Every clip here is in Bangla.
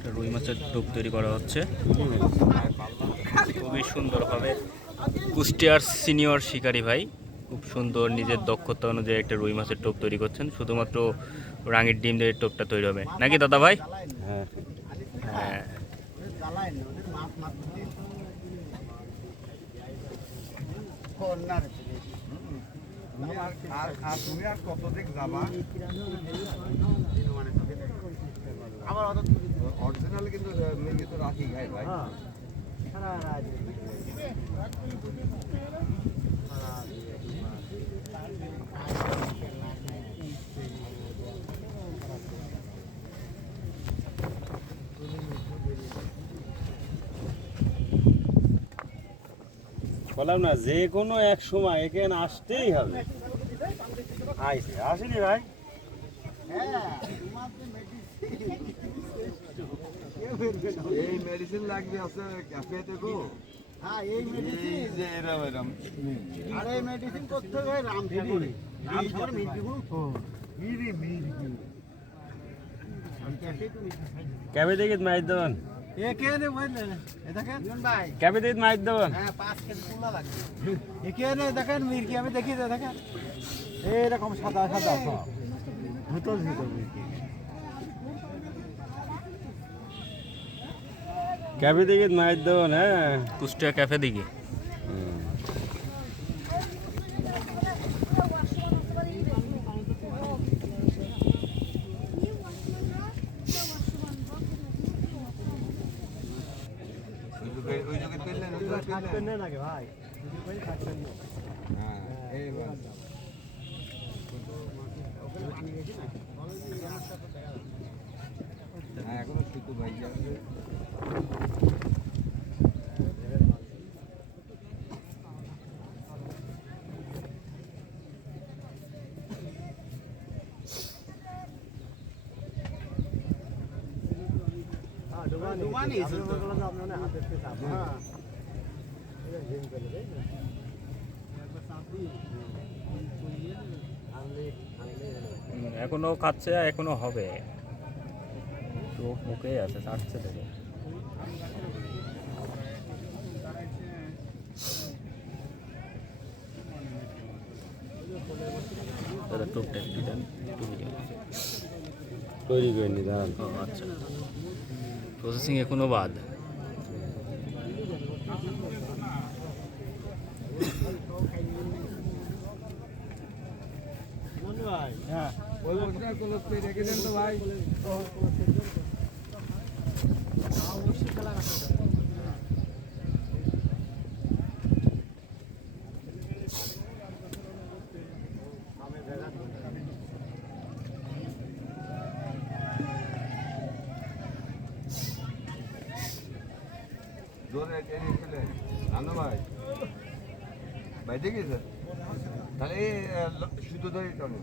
একটা রুই মাছের টোপ তৈরি করা হচ্ছে। খুবই সুন্দরভাবে কুষ্টিয়ার সিনিয়র শিকারী ভাই খুব সুন্দর নিজের দক্ষতা অনুযায়ী একটা রুই মাছের টোপ তৈরি করছেন। শুধুমাত্র রাঙের ডিম দিয়ে টোপটা তৈরি হবে। নাকি দাদা ভাই? হ্যাঁ। হ্যাঁ। তুমি আর কত দিক যাবা অরিজিনাল কিন্তু মেয়ে তো রাখি খাই ভাই বললাম না যে কোনো এক সময় এখানে আসতেই হবে। আইসে আসেনি ভাই? এই মেডিসিন লাগবে আছে ক্যাফেতে গো। হ্যাঁ এই মেডিসিন এই যে এরম এরম। আর এই মেডিসিন করতে হবে রামসাগরে রামসাগরে মিরপুর। মিরি মিরি ক্যাফে থেকে মাইর দেবেন? দেখেন। দিকে মাইর দেবেন হ্যাঁ দেখেন মিরকি আমি দেখি তো দেখেন। এইরকম সাদা সাদা সব। ভুতল মিরকি ক্যাফে থেকে মাইর দেবেন হ্যাঁ। কুষ্টিয়া ক্যাফে দিকে থাকবেন না নাকি ভাই থাকবেন না হ্যাঁ এইবার হ্যাঁ এখনও শুধু ভাই যাবে দুবানি আপনার হাতের চাপ হ্যাঁ হুম, এখনও খাচ্ছে এখনও হবে। চোখ মুখেই আছে ছাড়ছে দেখে। দাদা টোপটা একটু দেন। তৈরি করে নি দাঁড়ান। আচ্ছা। প্রসেসিং এখনও বাদ ভাই হ্যাঁ ওই বছর কলস পেয়ে রেখে দেন তো ভাই জোরে টেনে ফেলে নানু ভাই। ভাই দেখেছে তাহলে ল- ধরে টানো।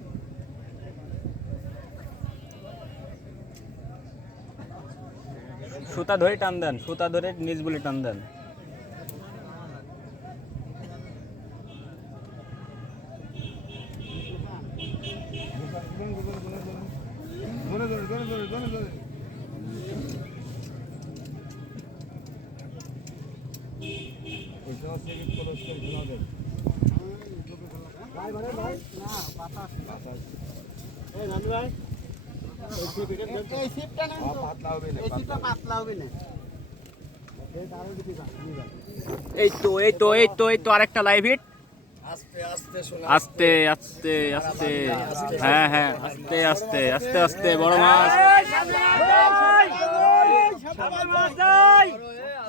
সুতা ধরে টান দেন, সুতা ধরে নিজ বলে টান দেন। ভাই ভাই, না, বাতাস। এই নানু ভাই। এই সিপটা নেন তো। পাতলা হবে না এই সিপটা পাতলা হবে না। এই দারুণ দিতে যান এই তো এই তো এই তো এই তো আরেকটা লাইভ হিট আস্তে আস্তে আস্তে আস্তে আস্তে। হ্যাঁ হ্যাঁ আস্তে আস্তে আস্তে আস্তে বড় মাছ।